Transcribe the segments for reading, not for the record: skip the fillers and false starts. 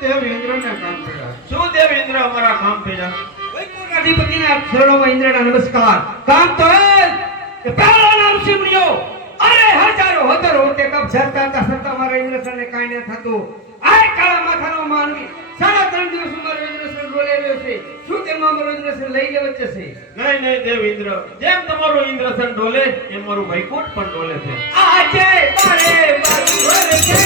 દેવ ઇન્દ્રના કામ થયા. શું દેવ ઇન્દ્ર અમારા કામ થયા? વૈકુંઠ અધિપતિના ચરણોમાં ઇન્દ્રના નમસ્કાર. કામ તો એ કે પહેલા નામ શિવલિયો. અરે હજારો હજારો તે કપ ઝરતા સત્તા મારા ઇન્દ્રસરને કાંઈ ન થતું. આ કાળા માથાનો માનવી 3.5 દિવસ મારો ઇન્દ્રસર બોલાવ્યો છે. શું તેમાં મારો ઇન્દ્રસર લઈ લેવો છે? નહીં નહીં દેવ ઇન્દ્ર, જેમ તમારું ઇન્દ્રસન ડોલે એમ મારું વૈકુંઠ પણ ડોલે છે. આજે તારે બરોબર છે.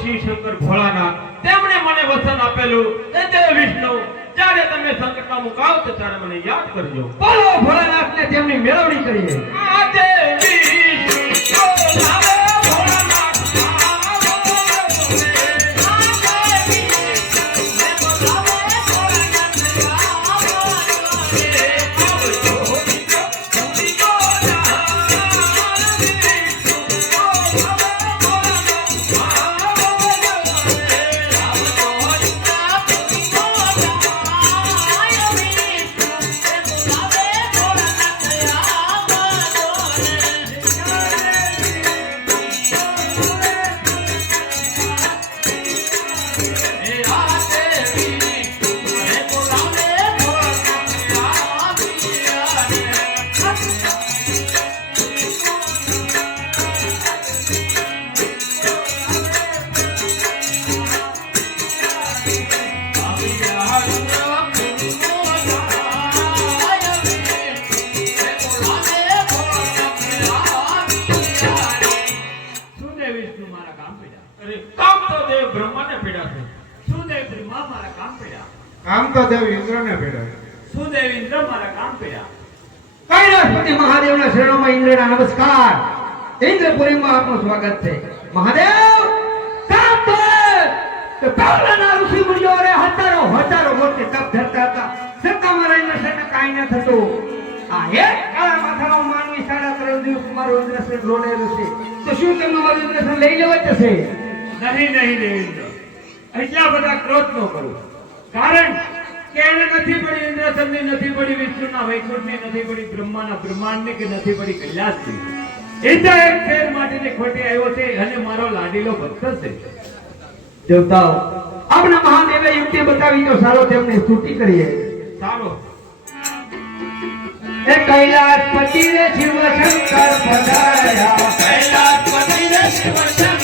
શિવશંકર ભોળાનાથ તેમણે મને વચન આપેલું કે દેવ વિષ્ણુ જ્યારે તમે સંકટમાં મુકાવ તો ત્યારે મને યાદ કરજો. બોલો ભોળાનાથને તેમની મેળવણી કરીએ. આ દેવ વિષ્ણુ બોલાવે ભોળાનાથ મને પીડા છે. શું દેવ બ્રહ્મા મારા કામ પડ્યા? કામ તો દેવ ઇન્દ્રને ભેળા. શું દેવ ઇન્દ્ર મારા કામ પડ્યા? કૈલાસપતિ મહાદેવના શરણોમાં ઇન્દ્રના નમસ્કાર. ઇન્દ્રપુરીમાં આપનું સ્વાગત છે. મહાદેવ કામ તો કે પહેલાના ઋષિ મુનિઓ રે હજારો મોટે તપ ધરતા હતા. છતાં મારા ઇન્દ્રસેનને કાંઈ ન થતું. આ એક કાળા માથાનો માનવી 3.5 દિવસ મારો ઇન્દ્રસેન રોડેલો છે. તો શું તમે મારું ઇન્દ્રસેન લઈ લેવા જશે? નહીં નહીં દેવ ઇન્દ્ર, એટલા બધા ક્રોધ ન કરો. કારણ કે એને નથી પડી ઇન્દ્રસનની, નથી પડી વિષ્ણુના વૈકુંઠની, નથી પડી બ્રહ્માના બ્રહ્માંડની, કે નથી પડી કૈલાસની. ઇન્દ્ર એક ફેર માટેની ખોટે આવ્યો છે અને મારો લાડીલો ભક્ત છે. દેવતાઓ આપણા મહાદેવે યુક્તિ બતાવી તો સારો તેમને સ્તુતિ કરીએ. સારો. એ કૈલાસપતિ રે શિવ શંકર પધાર્યા. કૈલાસપતિ રે શિવ શંકર